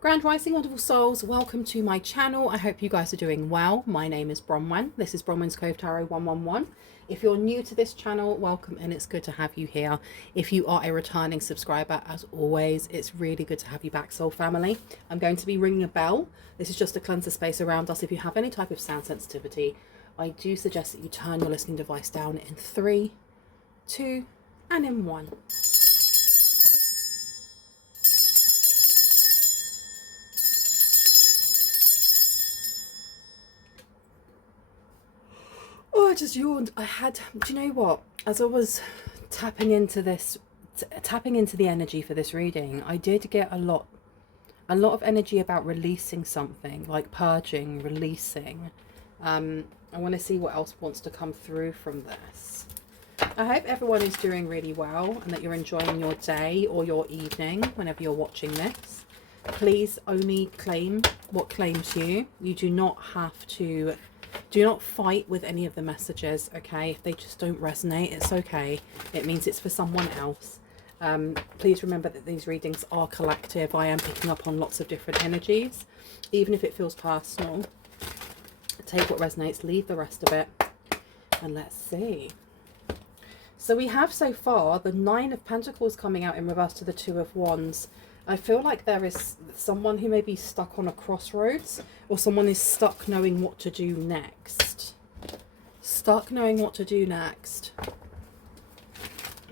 Grand Rising, wonderful souls, welcome to my channel. I hope you guys are doing well. My name is Bronwyn. This is Bronwyn's Cove Tarot 111. If you're new to this channel, welcome, and it's good to have you here. If you are a returning subscriber, as always, it's really good to have you back, soul family. I'm going to be ringing a bell. This is just to cleanse the space around us. If you have any type of sound sensitivity, I do suggest that you turn your listening device down in 3, 2, and in 1. Oh, I just yawned. Do you know what? As I was tapping into the energy for this reading, I did get a lot of energy about releasing something, like purging, releasing. I want to see what else wants to come through from this. I hope everyone is doing really well and that you're enjoying your day or your evening whenever you're watching this. Please only claim what claims you. You do not have to... Do not fight with any of the messages, okay? If they just don't resonate, it's okay. It means it's for someone else. Please remember that these readings are collective. I am picking up on lots of different energies. Even if it feels personal, take what resonates, leave the rest of it. And let's see. So we have so far the Nine of Pentacles coming out in reverse to the Two of Wands. I feel like there is someone who may be stuck on a crossroads, or someone is stuck knowing what to do next. Stuck knowing what to do next.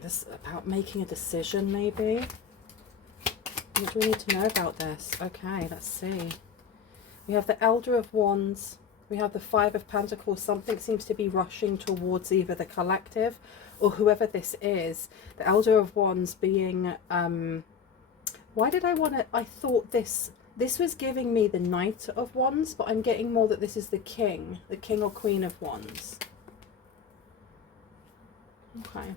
This about making a decision, maybe. What do we need to know about this? Okay, let's see. We have the Elder of Wands. We have the Five of Pentacles. Something seems to be rushing towards either the collective or whoever this is. The Elder of Wands being... why did I want to... I thought this was giving me the Knight of Wands, but I'm getting more that this is the King or Queen of Wands. Okay.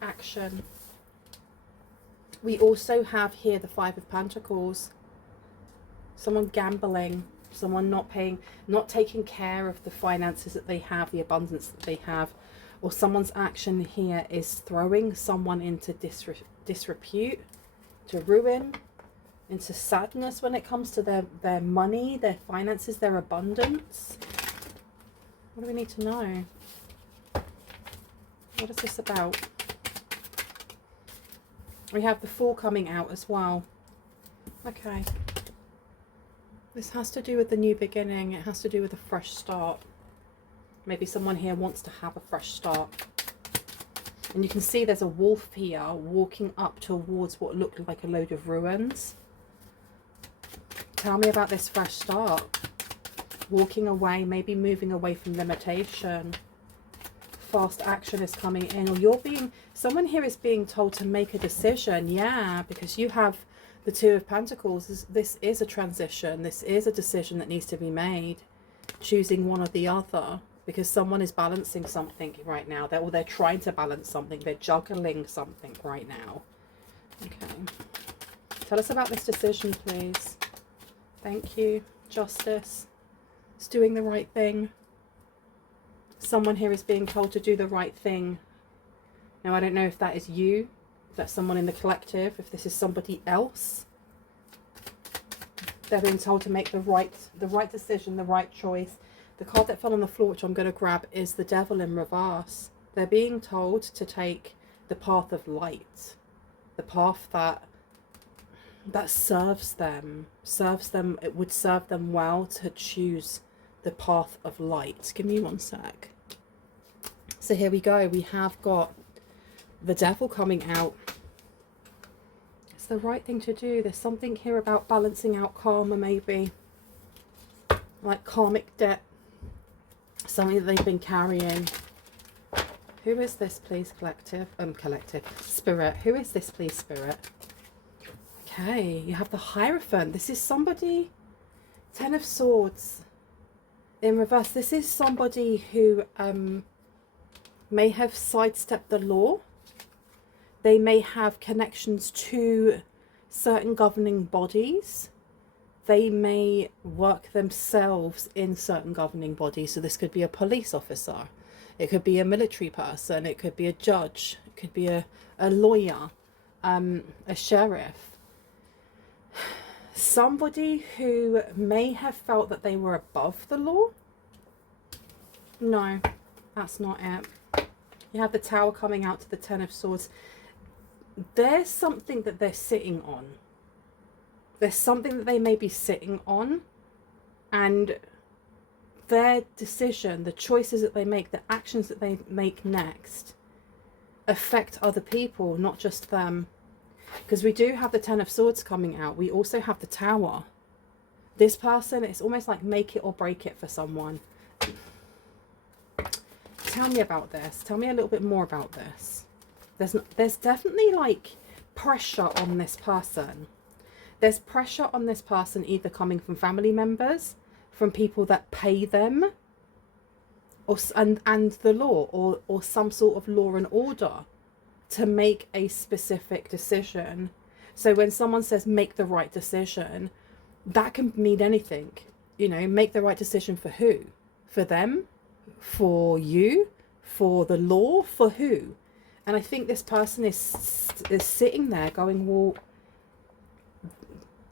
Action. We also have here the Five of Pentacles. Someone gambling, someone not taking care of the finances that they have, the abundance that they have, or someone's action here is throwing someone into disrepute, to ruin, into sadness when it comes to their money, their finances, their abundance. What do we need to know? What is this about? We have the Fool coming out as well. Okay. This has to do with the new beginning. It has to do with a fresh start. Maybe someone here wants to have a fresh start. And you can see there's a wolf here walking up towards what looked like a load of ruins. Tell me about this fresh start. Walking away, maybe moving away from limitation. Fast action is coming in. Or someone here is being told to make a decision. Yeah, because you have the Two of Pentacles. This is a transition. This is a decision that needs to be made. Choosing one or the other. Because someone is balancing something right now. They're trying to balance something. They're juggling something right now. Okay. Tell us about this decision, please. Thank you. Justice. It's doing the right thing. Someone here is being told to do the right thing. Now, I don't know if that is you. If that's someone in the collective. If this is somebody else. They're being told to make the right decision, the right choice. The card that fell on the floor, which I'm going to grab, is the Devil in reverse. They're being told to take the path of light. The path that serves them. It would serve them well to choose the path of light. Give me one sec. So here we go. We have got the Devil coming out. It's the right thing to do. There's something here about balancing out karma, maybe. Like karmic debt. Something that they've been carrying. Who is this, please, collective? Spirit. Who is this, please, Spirit? Okay, you have the Hierophant. This is somebody... Ten of Swords in reverse. This is somebody who may have sidestepped the law. They may have connections to certain governing bodies. They may work themselves in certain governing bodies. So this could be a police officer. It could be a military person. It could be a judge. It could be a lawyer, a sheriff. somebody who may have felt that they were above the law. No, that's not it. You have the Tower coming out to the Ten of Swords. There's something that they're sitting on. There's something that they may be sitting on, and their decision, the choices that they make, the actions that they make next affect other people, not just them. Because we do have the Ten of Swords coming out. We also have the Tower. This person, it's almost like make it or break it for someone. Tell me about this. Tell me a little bit more about this. There's definitely like pressure on this person. There's pressure on this person either coming from family members, from people that pay them, or and the law, or some sort of law and order to make a specific decision. So when someone says make the right decision, that can mean anything. You know, make the right decision for who? For them? For you? For the law? For who? And I think this person is sitting there going, well,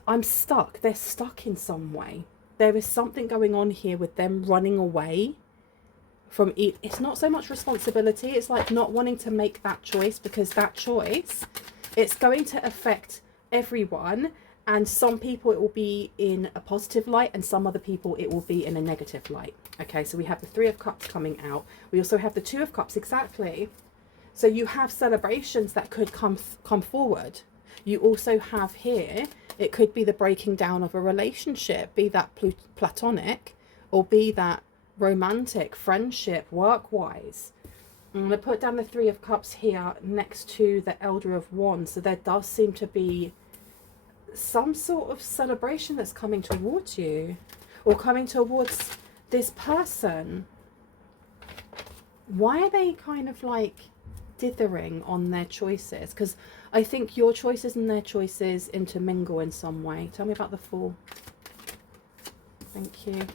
I'm stuck. They're stuck in some way. There is something going on here with them running away from it. It's not so much responsibility. It's like not wanting to make that choice, because that choice, it's going to affect everyone. And some people it will be in a positive light, and some other people it will be in a negative light. Okay, so we have the Three of Cups coming out. We also have the Two of Cups, exactly. So you have celebrations that could come forward. You also have here, it could be the breaking down of a relationship, be that platonic, or be that romantic, friendship, work-wise. I'm going to put down the Three of Cups here next to the Elder of Wands. So there does seem to be some sort of celebration that's coming towards you, or coming towards this person. Why are they kind of like dithering on their choices? Because I think your choices and their choices intermingle in some way. Tell me about the Fool. Thank you.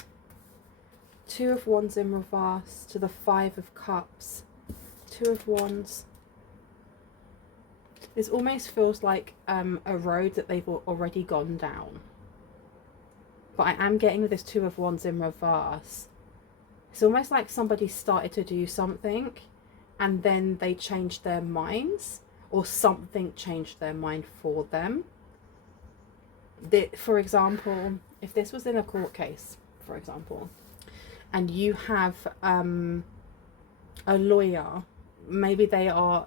Two of Wands in reverse to the Five of Cups. Two of Wands. This almost feels like a road that they've already gone down. But I am getting this Two of Wands in reverse. It's almost like somebody started to do something and then they changed their minds, or something changed their mind for them. For example, if this was in a court case, for example, and you have a lawyer, maybe they are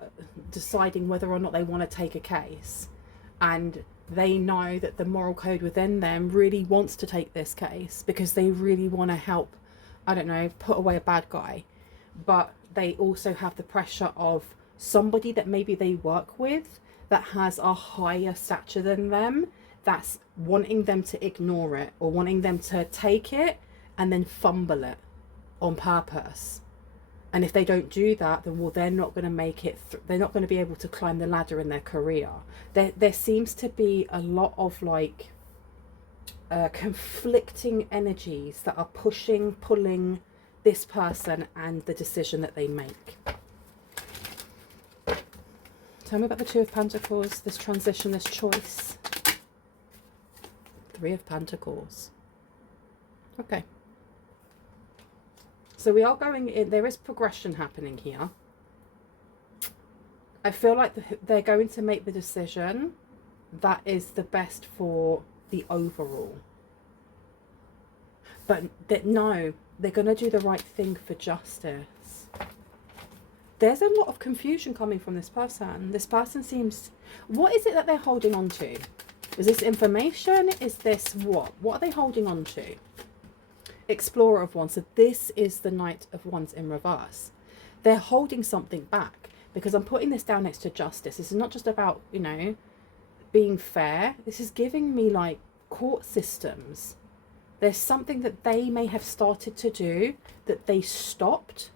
deciding whether or not they want to take a case, and they know that the moral code within them really wants to take this case because they really want to help, I don't know, put away a bad guy. But they also have the pressure of somebody that maybe they work with that has a higher stature than them, that's wanting them to ignore it, or wanting them to take it and then fumble it on purpose. And if they don't do that, then well, they're not going to make it. They're not going to be able to climb the ladder in their career. There seems to be a lot of like conflicting energies that are pushing, pulling this person and the decision that they make. Tell me about the Two of Pentacles, this transition, this choice. Three of Pentacles. Okay. So we are going in, there is progression happening here. I feel like they're going to make the decision that is the best for the overall. But no, they're going to do the right thing for justice. There's a lot of confusion coming from this person. This person seems... What is it that they're holding on to? Is this information? Is this what? What are they holding on to? Explorer of Wands. So this is the Knight of Wands in reverse. They're holding something back, because I'm putting this down next to justice. This is not just about, you know, being fair. This is giving me like court systems. There's something that they may have started to do that they stopped,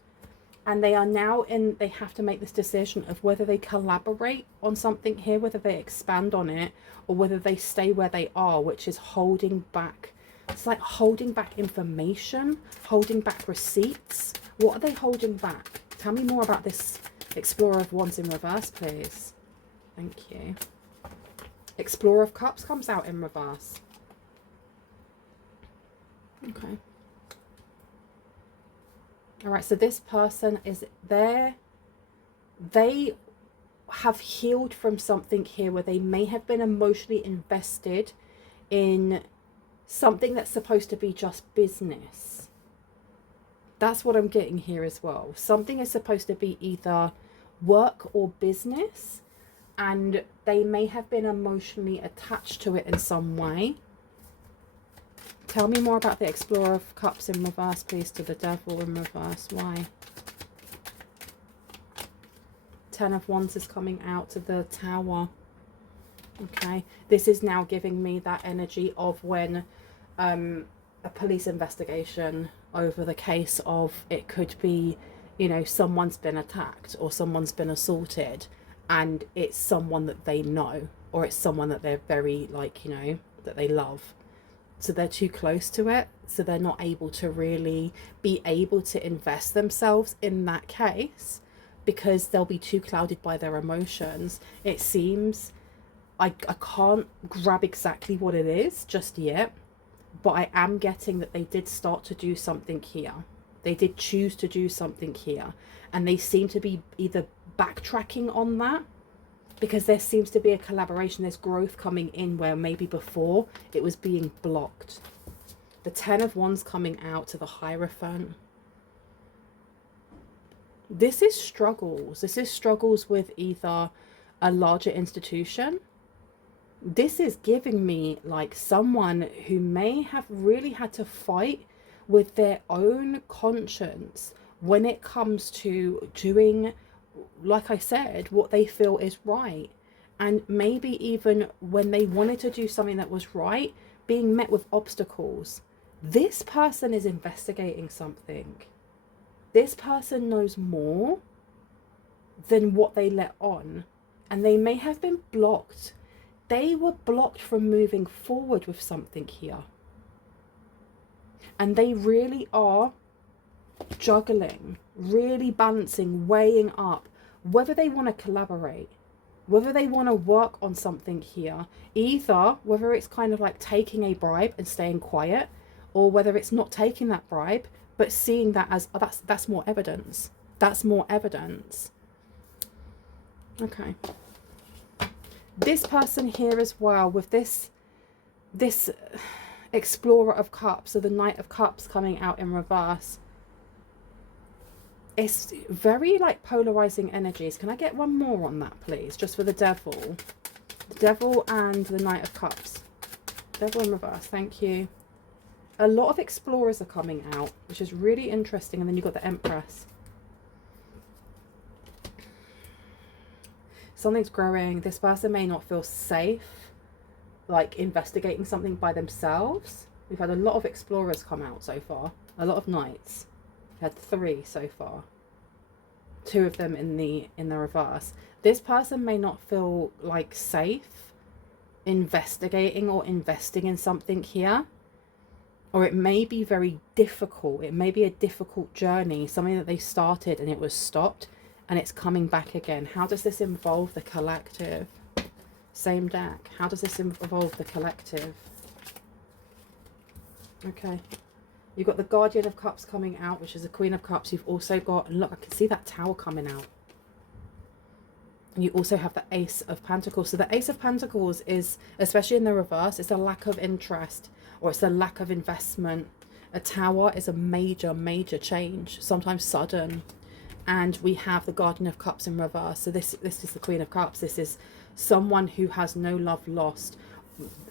and they are now in, they have to make this decision of whether they collaborate on something here, whether they expand on it, or whether they stay where they are, which is holding back. It's like holding back information, holding back receipts. What are they holding back? Tell me more about this Explorer of Wands in reverse, please. Thank you. Explorer of Cups comes out in reverse. Okay. All right, so this person is there. They have healed from something here where they may have been emotionally invested in something that's supposed to be just business. That's what I'm getting here as well. Something is supposed to be either work or business, and they may have been emotionally attached to it in some way. Tell me more about the Explorer of Cups in reverse, please, to the Devil in reverse. Why? Ten of Wands is coming out to the Tower. Okay. This is now giving me that energy of when a police investigation over the case of, it could be, you know, someone's been attacked or someone's been assaulted, and it's someone that they know, or it's someone that they're very, like, you know, that they love. So they're too close to it, so they're not able to really be able to invest themselves in that case because they'll be too clouded by their emotions. It seems, I can't grab exactly what it is just yet, but I am getting that they did start to do something here. They did choose to do something here, and they seem to be either backtracking on that, because there seems to be a collaboration, there's growth coming in where maybe before it was being blocked. The Ten of Wands coming out to the Hierophant. This is struggles. This is struggles with either a larger institution. This is giving me like someone who may have really had to fight with their own conscience when it comes to doing, like I said, what they feel is right. And maybe even when they wanted to do something that was right, being met with obstacles. This person is investigating something. This person knows more than what they let on. And they may have been blocked. They were blocked from moving forward with something here. And they really are juggling, really balancing, weighing up whether they want to collaborate, whether they want to work on something here, either whether it's kind of like taking a bribe and staying quiet, or whether it's not taking that bribe but seeing that as, oh, that's more evidence. That's more evidence. Okay. This person here as well, with this Explorer of Cups, or the Knight of Cups coming out in reverse. It's very like polarizing energies. Can I get one more on that, please? Just for the Devil. The Devil and the Knight of Cups. Devil in reverse, thank you. A lot of Explorers are coming out, which is really interesting. And then you've got the Empress. Something's growing. This person may not feel safe, like investigating something by themselves. We've had a lot of Explorers come out so far. A lot of Knights. We've had 3 so far. 2 of them in the reverse. This person may not feel like safe investigating or investing in something here. Or it may be very difficult. It may be a difficult journey. Something that they started and it was stopped. And it's coming back again. How does this involve the collective? Same deck. How does this involve the collective? Okay. You've got the Guardian of Cups coming out, which is the Queen of Cups. You've also got, and look, I can see that Tower coming out. And you also have the Ace of Pentacles. So the Ace of Pentacles is, especially in the reverse, it's a lack of interest, or it's a lack of investment. A Tower is a major, major change, sometimes sudden. And we have the Guardian of Cups in reverse. So this is the Queen of Cups. This is someone who has no love lost.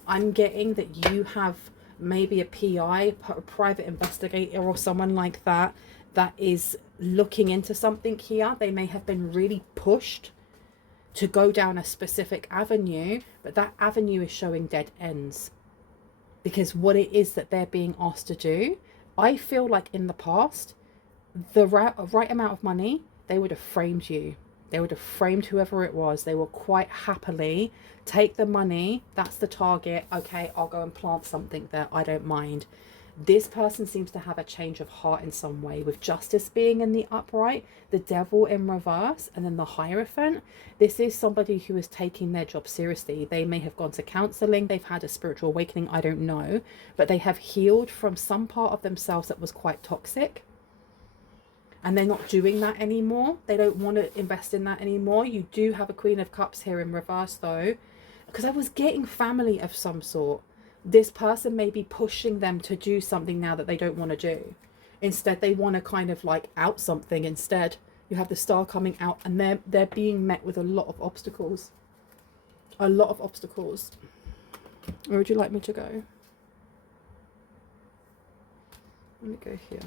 I'm getting that you have maybe a PI, a private investigator, or someone like that, that is looking into something here. They may have been really pushed to go down a specific avenue, but that avenue is showing dead ends. Because what it is that they're being asked to do, I feel like in the past, the right amount of money, they would have framed you. They would have framed whoever it was. They will quite happily take the money. That's the target. Okay, I'll go and plant something there. I don't mind. This person seems to have a change of heart in some way, with Justice being in the upright, the Devil in reverse, and then the Hierophant. This is somebody who is taking their job seriously. They may have gone to counseling, they've had a spiritual awakening, I don't know, but they have healed from some part of themselves that was quite toxic, and they're not doing that anymore. They don't want to invest in that anymore. You do have a Queen of Cups here in reverse though, because I was getting family of some sort. This person may be pushing them to do something now that they don't want to do. Instead, they want to kind of like out something instead. You have the Star coming out, and they're being met with a lot of obstacles. A lot of obstacles. Where would you like me to go? Let me go here.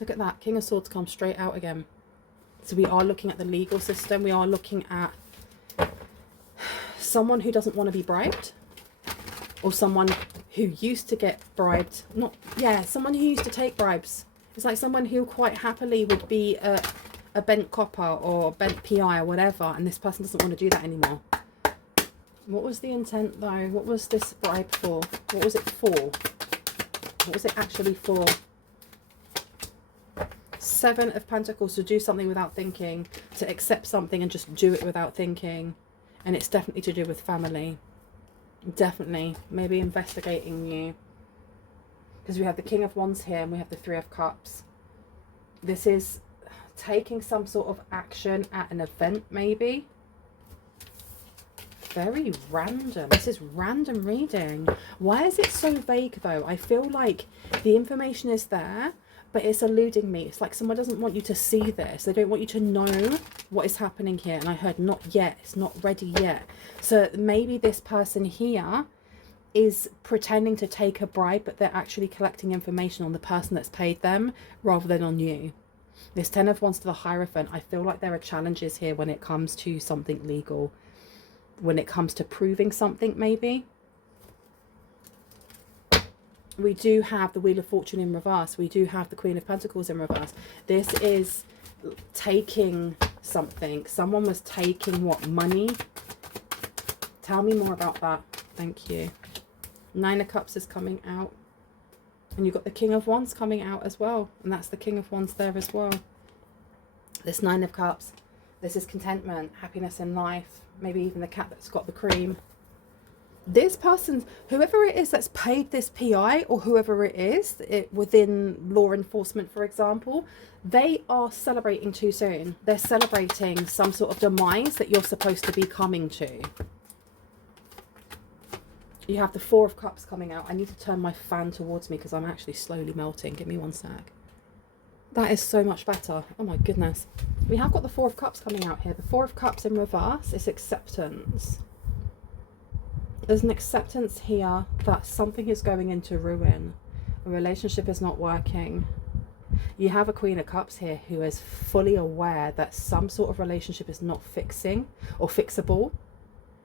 Look at that. King of Swords comes straight out again. So we are looking at the legal system. We are looking at someone who doesn't want to be bribed, or someone who used to get bribed. Someone who used to take bribes. It's like someone who quite happily would be a bent copper or bent PI or whatever, and this person doesn't want to do that anymore. What was the intent though? What was this bribe for? What was it for? What was it actually for? Seven of Pentacles, to do something without thinking, to accept something and just do it without thinking. And it's definitely to do with family. Definitely. Maybe investigating you. Because we have the King of Wands here and we have the Three of Cups. This is taking some sort of action at an event, maybe. Very random. This is random reading. Why is it so vague though? I feel like the information is there, but it's eluding me. It's like someone doesn't want you to see this. They don't want you to know what is happening here. And I heard not yet. It's not ready yet. So maybe this person here is pretending to take a bribe, but they're actually collecting information on the person that's paid them rather than on you. This 10 of Wands to the Hierophant, I feel like there are challenges here when it comes to something legal. When it comes to proving something, maybe. We do have the Wheel of Fortune in reverse. We do have the Queen of Pentacles in reverse. This is taking something. Someone was taking what? Money? Tell me more about that. Thank you. 9 of Cups is coming out. And you've got the King of Wands coming out as well. And that's the King of Wands there as well. This 9 of Cups. This is contentment, happiness in life. Maybe even the cat that's got the cream. This person, whoever it is that's paid this PI, or whoever it is within law enforcement, for example, they are celebrating too soon. They're celebrating some sort of demise that you're supposed to be coming to. You have the 4 of Cups coming out. I need to turn my fan towards me because I'm actually slowly melting. Give me one sec. That is so much better. Oh my goodness. We have got the 4 of Cups coming out here. The 4 of Cups in reverse is acceptance. There's an acceptance here that something is going into ruin. A relationship is not working. You have a Queen of Cups here who is fully aware that some sort of relationship is not fixing or fixable.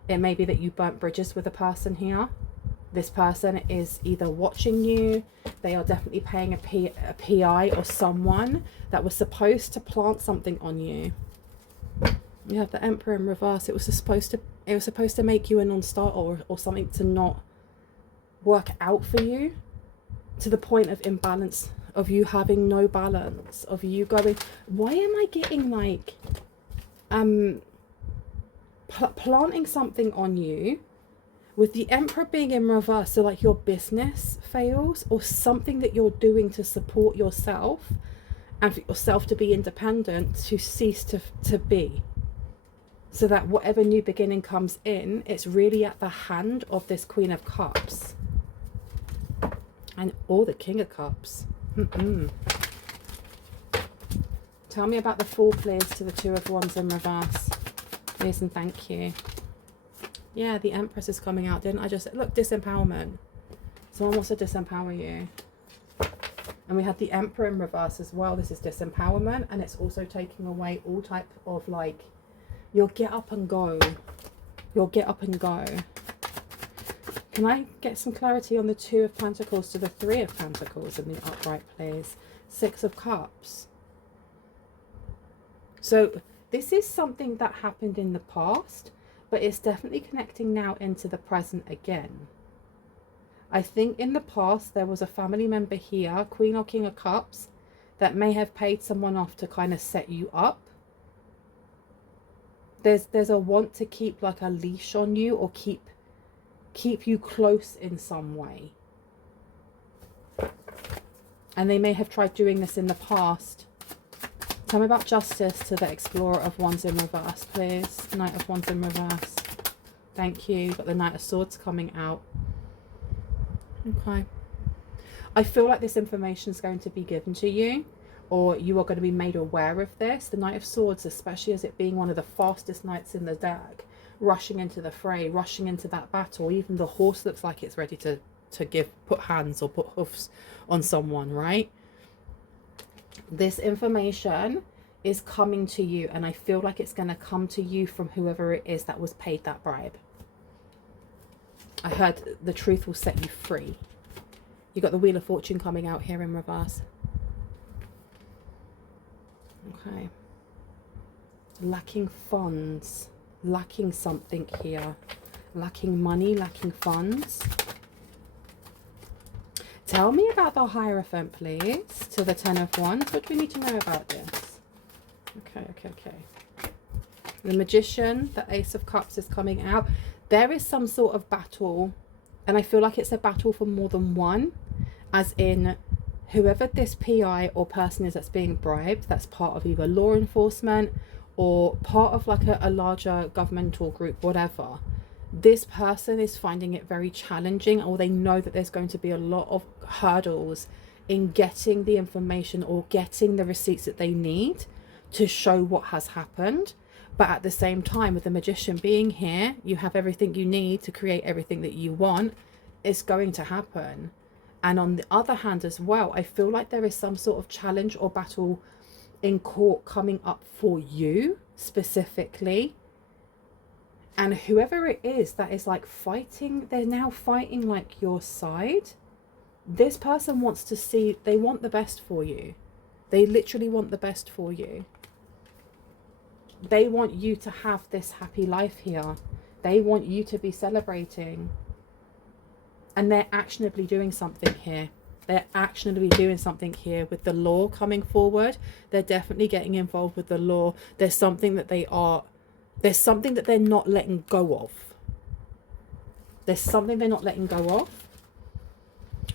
It may be that you burnt bridges with a person here. This person is either watching you. They are definitely paying a PI or someone that was supposed to plant something on you. You have the Emperor in reverse. It was supposed to make you a non-starter or something to not work out for you, to the point of imbalance, of you having no balance, of you going, why am I getting like planting something on you with the Emperor being in reverse? So like your business fails, or something that you're doing to support yourself and for yourself to be independent to cease to be. So that whatever new beginning comes in, it's really at the hand of this Queen of Cups. And or the King of Cups. Tell me about the Fool, please, to the 2 of Wands in reverse. Please and thank you. Yeah, the Empress is coming out. Didn't I just... Look, disempowerment. Someone wants to disempower you. And we had the Emperor in reverse as well. This is disempowerment. And it's also taking away all type of like... You'll get up and go. You'll get up and go. Can I get some clarity on the 2 of Pentacles to the 3 of Pentacles in the upright, please? 6 of Cups. So this is something that happened in the past, but it's definitely connecting now into the present again. I think in the past there was a family member here, Queen or King of Cups, that may have paid someone off to kind of set you up. There's a want to keep like a leash on you, or keep you close in some way. And they may have tried doing this in the past. Tell me about justice to the Explorer of Wands in reverse, please. Knight of Wands in reverse. Thank you. Got the Knight of Swords coming out. Okay. I feel like this information is going to be given to you, or you are going to be made aware of this. The Knight of Swords, especially as it being one of the fastest knights in the deck, rushing into the fray, rushing into that battle. Even the horse looks like it's ready to put hands or put hoofs on someone, right? This information is coming to you, and I feel like it's going to come to you from whoever it is that was paid that bribe. I heard the truth will set you free. You got the Wheel of Fortune coming out here in reverse. Okay. Lacking funds. Lacking something here. Lacking money, lacking funds. Tell me about the Hierophant, please. To the Ten of Wands. What do we need to know about this? Okay. The Magician, the Ace of Cups is coming out. There is some sort of battle, and I feel like it's a battle for more than one, as in whoever this PI or person is that's being bribed, that's part of either law enforcement or part of like a larger governmental group, whatever. This person is finding it very challenging, or they know that there's going to be a lot of hurdles in getting the information or getting the receipts that they need to show what has happened. But at the same time, with the Magician being here, you have everything you need to create everything that you want. It's going to happen. And on the other hand as well, I feel like there is some sort of challenge or battle in court coming up for you specifically. And whoever it is that is like fighting, they're now fighting like your side. This person wants to see, they want the best for you. They literally want the best for you. They want you to have this happy life here. They want you to be celebrating. And they're actionably doing something here. They're actionably doing something here with the law coming forward. They're definitely getting involved with the law. There's something that there's something that they're not letting go of. There's something they're not letting go of.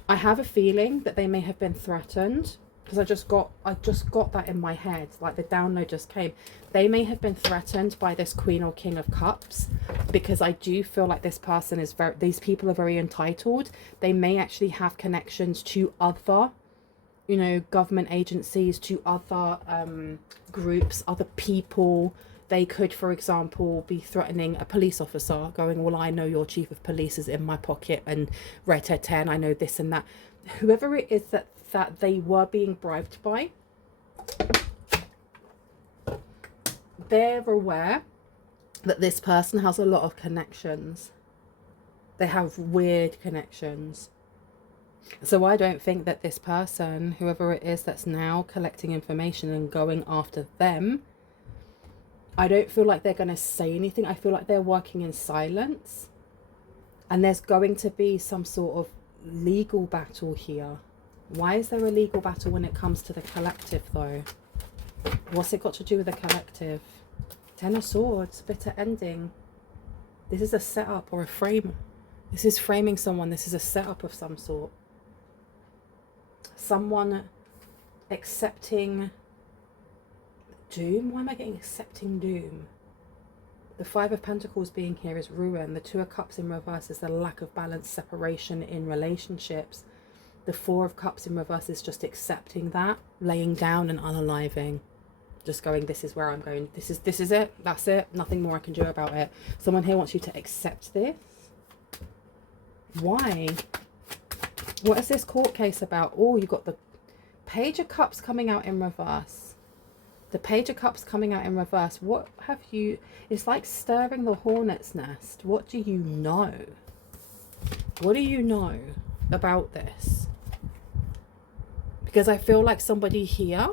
I have a feeling that they may have been threatened, because I just got that in my head, like the download just came. They may have been threatened by this Queen or King of Cups, because I do feel like this person is these people are very entitled. They may actually have connections to other, you know, government agencies, to other groups, other people. They could, for example, be threatening a police officer, going, well, I know your chief of police is in my pocket, and red hair 10, I know this and that. Whoever it is that they were being bribed by, they're aware that this person has a lot of connections. They have weird connections. So I don't think that this person, whoever it is that's now collecting information and going after them, I don't feel like they're going to say anything. I feel like they're working in silence. And there's going to be some sort of legal battle here. Why is there a legal battle when it comes to the collective, though? What's it got to do with the collective? Ten of Swords, bitter ending. This is a setup or a frame. This is framing someone. This is a setup of some sort. Someone accepting doom. Why am I getting accepting doom? The Five of Pentacles being here is ruin. The Two of Cups in reverse is the lack of balance, separation in relationships. The Four of Cups in reverse is just accepting that, laying down and unaliving. Just going, this is where I'm going. This is it. That's it. Nothing more I can do about it. Someone here wants you to accept this. Why? What is this court case about? Oh, you got the Page of Cups coming out in reverse. The Page of Cups coming out in reverse. What have you... It's like stirring the hornet's nest. What do you know? What do you know about this? Because I feel like somebody here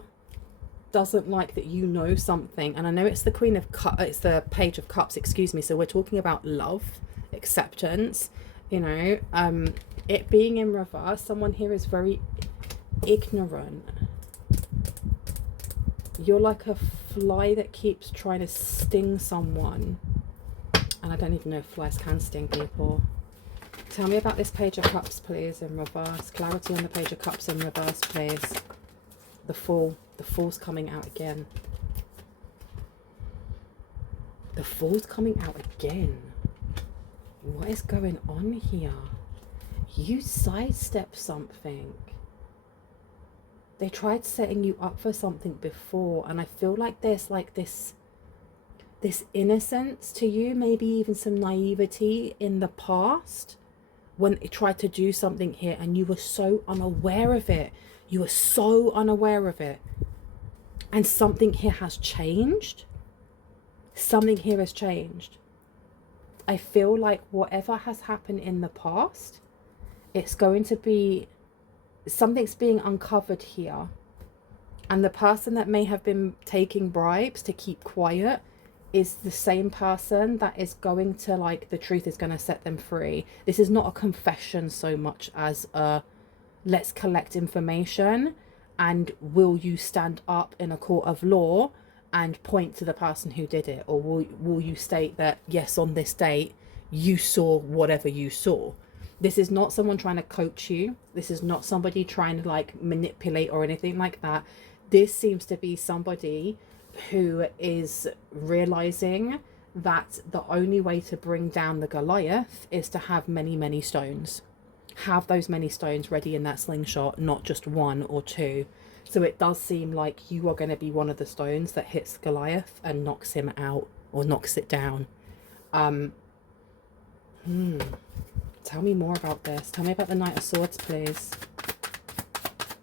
doesn't like that you know something. And I know it's the Queen of Cups, it's the Page of Cups, excuse me. So we're talking about love, acceptance. You know, it being in reverse, someone here is very ignorant. You're like a fly that keeps trying to sting someone. And I don't even know if flies can sting people. Tell me about this Page of Cups, please, in reverse. Clarity on the Page of Cups in reverse, please. The Fool. The Fool's coming out again. The Fool's coming out again. What is going on here? You sidestep something. They tried setting you up for something before, and I feel like there's like this innocence to you, maybe even some naivety in the past when they tried to do something here and you were so unaware of it. You were so unaware of it. And something here has changed. Something here has changed. I feel like whatever has happened in the past, it's going to be, something's being uncovered here. And the person that may have been taking bribes to keep quiet is the same person that is going to, like, the truth is going to set them free. This is not a confession so much as a let's collect information, and will you stand up in a court of law and point to the person who did it? Or will you state that, yes, on this date, you saw whatever you saw? This is not someone trying to coach you. This is not somebody trying to, like, manipulate or anything like that. This seems to be somebody who is realizing that the only way to bring down the Goliath is to have many, many stones. Have those many stones ready in that slingshot, not just one or two. So it does seem like you are going to be one of the stones that hits Goliath and knocks him out or knocks it down. Tell me more about this. Tell me about the Knight of Swords, please.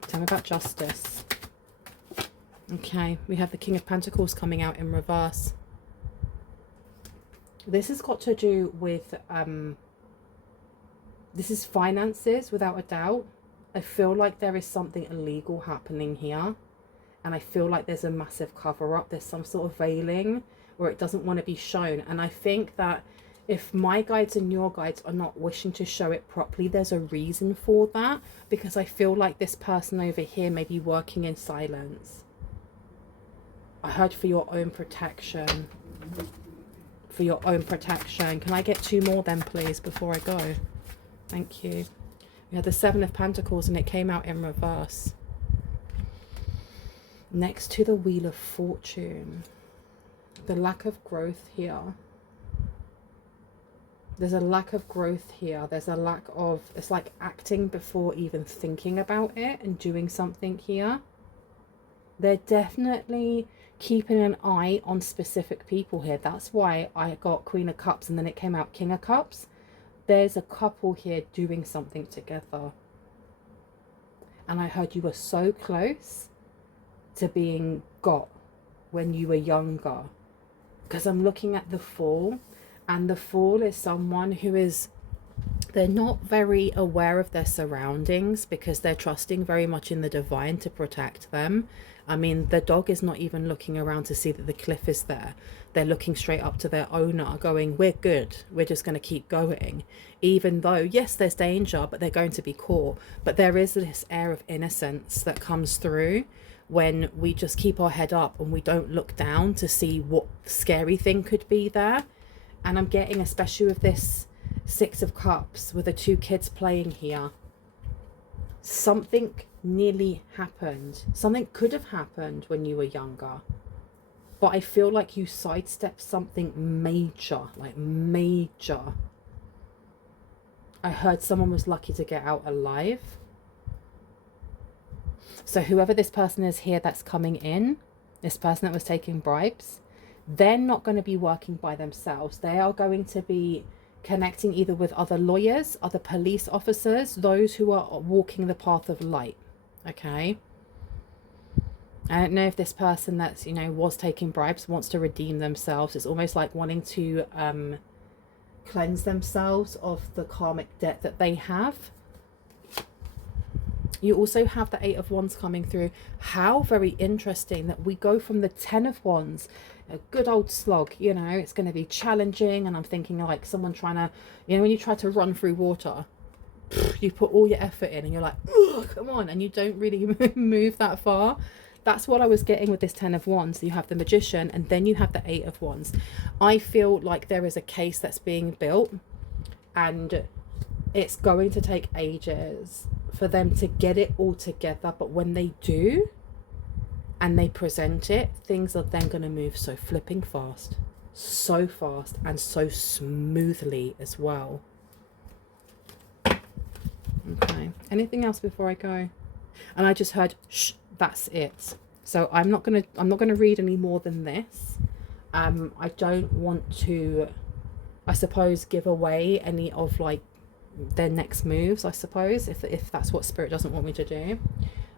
Tell me about justice. Okay, we have the King of Pentacles coming out in reverse. This has got to do with, this is finances, without a doubt. I feel like there is something illegal happening here. And I feel like there's a massive cover-up. There's some sort of veiling where it doesn't want to be shown. And I think that if my guides and your guides are not wishing to show it properly, there's a reason for that. Because I feel like this person over here may be working in silence. I heard for your own protection. For your own protection. Can I get two more then, please, before I go? Thank you. We had the Seven of Pentacles and it came out in reverse. Next to the Wheel of Fortune. The lack of growth here. There's a lack of growth here. There's a lack of, it's like acting before even thinking about it and doing something here. They're definitely keeping an eye on specific people here. That's why I got Queen of Cups and then it came out King of Cups. There's a couple here doing something together. And I heard you were so close to being got when you were younger. Because I'm looking at the Fool. And the Fool is someone who is, they're not very aware of their surroundings because they're trusting very much in the divine to protect them. I mean, the dog is not even looking around to see that the cliff is there. They're looking straight up to their owner going, we're good. We're just going to keep going. Even though, yes, there's danger, but they're going to be caught. But there is this air of innocence that comes through when we just keep our head up and we don't look down to see what scary thing could be there. And I'm getting, especially with this Six of Cups, with the two kids playing here, something nearly happened. Something could have happened when you were younger. But I feel like you sidestepped something major, like major. I heard someone was lucky to get out alive. So whoever this person is here that's coming in, this person that was taking bribes, they're not going to be working by themselves. They are going to be connecting either with other lawyers, other police officers, those who are walking the path of light. Okay. I don't know if this person that's, you know, was taking bribes wants to redeem themselves. It's almost like wanting to cleanse themselves of the karmic debt that they have. You also have the 8 of Wands coming through. How very interesting that we go from the 10 of Wands, a good old slog, you know, it's going to be challenging. And I'm thinking like someone trying to, you know, when you try to run through water, you put all your effort in and you're like, oh, come on, and you don't really move that far. That's what I was getting with this 10 of Wands. You have the Magician and then you have the 8 of Wands. I feel like there is a case that's being built and it's going to take ages for them to get it all together, but when they do and they present it, things are then going to move so flipping fast, so fast, and so smoothly as well. Okay, anything else before I go? And I just heard shh, that's it. So I'm not gonna read any more than this. I don't want to, I suppose, give away any of like their next moves, I suppose, if that's what Spirit doesn't want me to do.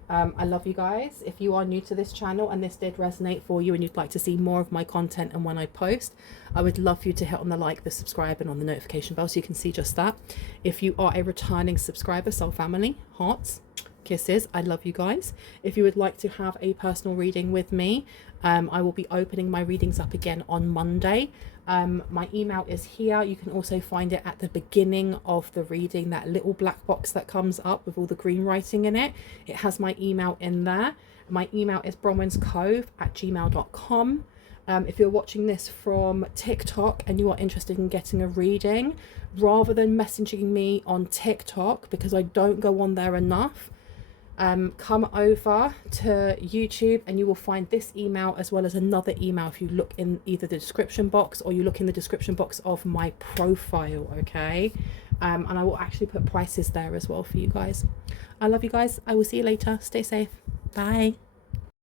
I love you guys. If you are new to this channel and this did resonate for you and you'd like to see more of my content and when I post, I would love for you to hit on the like, the subscribe, and on the notification bell so you can see just that. If you are a returning subscriber, soul family, hearts, kisses, I love you guys. If you would like to have a personal reading with me, I will be opening my readings up again on Monday. My email is here. You can also find it at the beginning of the reading, that little black box that comes up with all the green writing in it. It has my email in there. My email is bronwynscove@gmail.com. If you're watching this from TikTok and you are interested in getting a reading, rather than messaging me on TikTok, because I don't go on there enough, come over to YouTube and you will find this email as well as another email if you look in either the description box or you look in the description box of my profile, okay? And I will actually put prices there as well for you guys. I love you guys. I will see you later. Stay safe. Bye.